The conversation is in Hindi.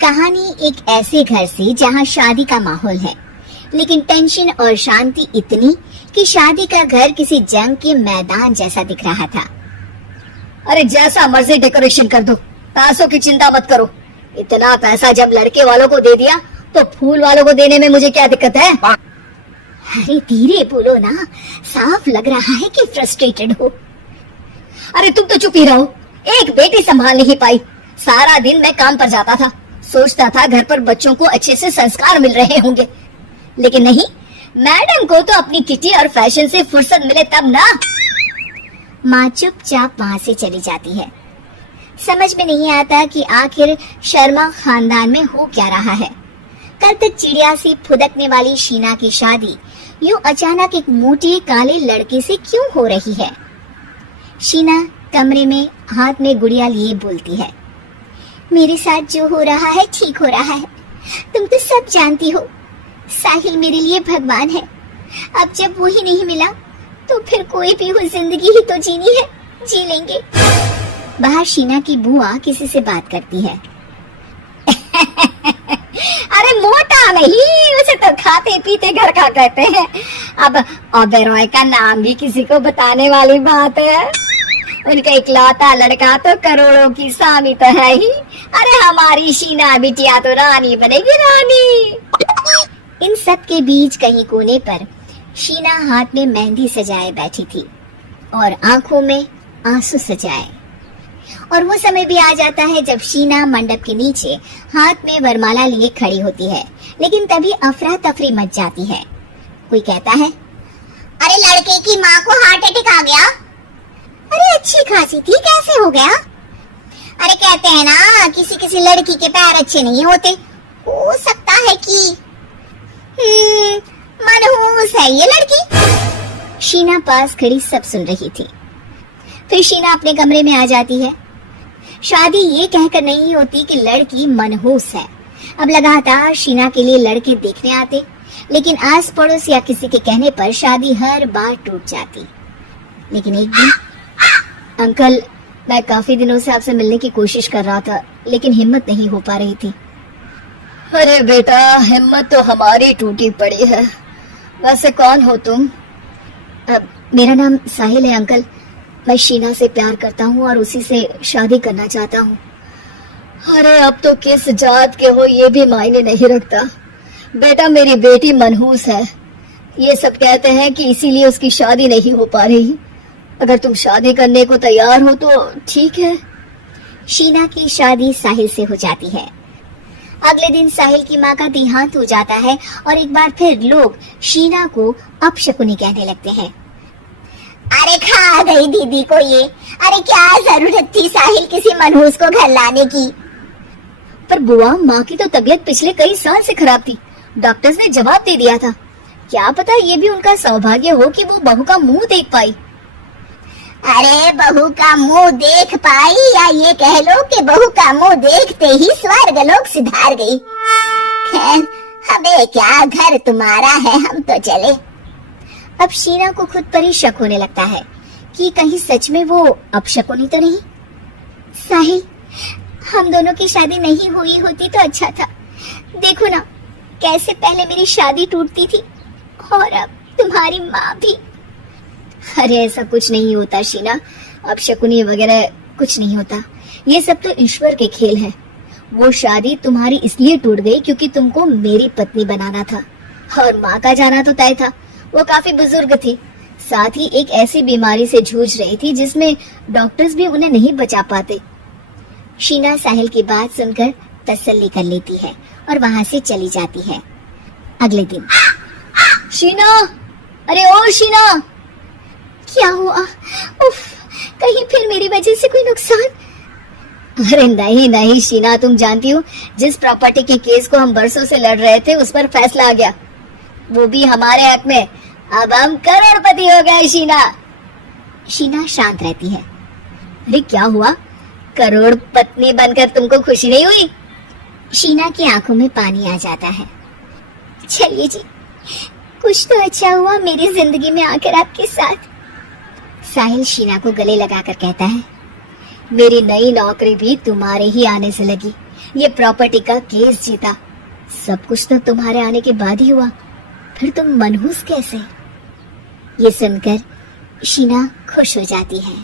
कहानी एक ऐसे घर से जहाँ शादी का माहौल है, लेकिन टेंशन और शांति इतनी कि शादी का घर किसी जंग के मैदान जैसा दिख रहा था। अरे जैसा मर्जी डेकोरेशन कर दो, पैसों की चिंता मत करो। इतना पैसा जब लड़के वालों को दे दिया तो फूल वालों को देने में मुझे क्या दिक्कत है? अरे धीरे बोलो ना, साफ लग रहा है कि फ्रस्ट्रेटेड हो। अरे तुम तो चुप ही रहो। एक बेटी संभाल नहीं पाई। सारा दिन मैं काम पर जाता था, सोचता था घर पर बच्चों को अच्छे से संस्कार मिल रहे होंगे, लेकिन नहीं, मैडम को तो अपनी किटी और फैशन से फुर्सत मिले तब ना। माँ चुपचाप वहाँ से चली जाती है। समझ में नहीं आता कि आखिर शर्मा खानदान में हो क्या रहा है। कल तक चिड़िया सी फुदकने वाली शीना की शादी यूं अचानक एक मोटे काले लड़के से क्यों हो रही है? शीना कमरे में हाथ में गुड़िया लिए बोलती है, मेरे साथ जो हो रहा है ठीक हो रहा है। तुम तो सब जानती हो, साहिल मेरे लिए भगवान है। अब जब वो ही नहीं मिला तो फिर कोई भी हो जिंदगी ही तो जीनी है, जी लेंगे। बाहर शीना की बुआ किसी से बात करती है। अरे मोटा नहीं, उसे तो खाते पीते घर का कहते हैं। अब ओबेरॉय का नाम भी किसी को बताने वाली बात है। उनका इकलौता लड़का तो करोड़ों की स्वामी तो है ही। अरे हमारी शीना बिटिया तो रानी बनेगी, रानी। इन सब के बीच कहीं कोने पर शीना हाथ में मेहंदी सजाए बैठी थी और आंखों में आंसू सजाए। और वो समय भी आ जाता है जब शीना मंडप के नीचे हाथ में वरमाला लिए खड़ी होती है, लेकिन तभी अफरा तफरी मच जाती है। कोई कहता है, अरे लड़के की माँ को हार्ट अटैक आ गया। अरे अच्छी खासी थी, कैसे हो गया? अरे कहते हैं ना, किसी किसी लड़की के पैर अच्छे नहीं होते। हो सकता है कि मनहूस है ये लड़की। शीना पास खड़ी सब सुन रही थी। फिर शीना अपने कमरे में आ जाती है। शादी ये कहकर नहीं होती कि लड़की मनहूस है। अब लगातार शीना के लिए लड़के देखने आते, लेकिन आस पड़ोस या किसी के कहने पर शादी हर बार टूट जाती। लेकिन एक दिन, अंकल, मैं काफी दिनों से आपसे मिलने की कोशिश कर रहा था, लेकिन हिम्मत नहीं हो पा रही थी। अरे बेटा, हिम्मत तो हमारी टूटी पड़ी है। वैसे कौन हो तुम? मेरा नाम साहिल है अंकल। मैं शीना से प्यार करता हूँ और उसी से शादी करना चाहता हूँ। अरे अब तो किस जात के हो ये भी मायने नहीं रखता। बेटा, मेरी बेटी मनहूस है। ये सब कहते हैं कि इसीलिए उसकी शादी नहीं हो पा रही। अगर तुम शादी करने को तैयार हो तो ठीक है। शीना की शादी साहिल से हो जाती है। अगले दिन साहिल की माँ का देहांत हो जाता है और एक बार फिर लोग शीना को अपशकुनी कहने लगते हैं। अरे खा गई दीदी को ये। अरे क्या जरूरत थी साहिल किसी मनहूस को घर लाने की? पर बुआ, माँ की तो तबीयत पिछले कई साल से खराब थी। डॉक्टर्स ने जवाब दे दिया था। क्या पता ये भी उनका सौभाग्य हो कि वो बहू का मुंह देख पाई। अरे बहू का मुंह देख पाई, या ये कह लो कि बहू का मुंह देखते ही स्वर्ग लोक सिधार गई। खैर, हमें क्या, घर तुम्हारा है, हम तो चले। अब शीना को खुद पर ही शक होने लगता है कि कहीं सच में वो अपशकुनी तो नहीं। साहिल, हम दोनों की शादी नहीं हुई होती तो अच्छा था। देखो ना, कैसे पहले मेरी शादी टूटती थी और अब तुम्हारी माँ भी। अरे ऐसा कुछ नहीं होता शीना, अपशकुनी वगैरह कुछ नहीं होता। ये सब तो ईश्वर के खेल है। वो शादी तुम्हारी इसलिए टूट गई क्योंकि तुमको मेरी पत्नी बनाना था, और माँ का जाना तो तय था। वो काफी बुजुर्ग थी, साथ ही एक ऐसी बीमारी से जूझ रही थी जिसमें डॉक्टर्स भी उन्हें नहीं बचा पाते। शीना साहिल की बात सुनकर तसल्ली कर लेती है और वहाँ से चली जाती है। अगले दिन, शीना, अरे ओ शीना, क्या हुआ? उफ, कहीं फिर मेरी वजह से कोई नुकसान? अरे नहीं नहीं शीना, तुम जानती हो, जिस प्रॉपर्टी के केस को हम बरसों से लड़ रहे थे उस पर फैसला आ गया, वो भी हमारे हक में। अब हम करोड़पति हो गए शीना। शीना शांत रहती है। अरे क्या हुआ? करोड़ पत्नी बनकर तुमको खुशी नहीं हुई? शीना की आंखों में पानी आ जाता है। चलिए जी, कुछ तो अच्छा हुआ मेरी जिंदगी में आकर आपके साथ। साहिल शीना को गले लगाकर कहता है, मेरी नई नौकरी भी तुम्हारे ही आने से लगी। ये प्रॉपर्टी का केस जीता। सब कुछ तो तुम्हारे आने के बाद ही हुआ, फिर तुम मनहूस कैसे? ये सुनकर शीना खुश हो जाती है।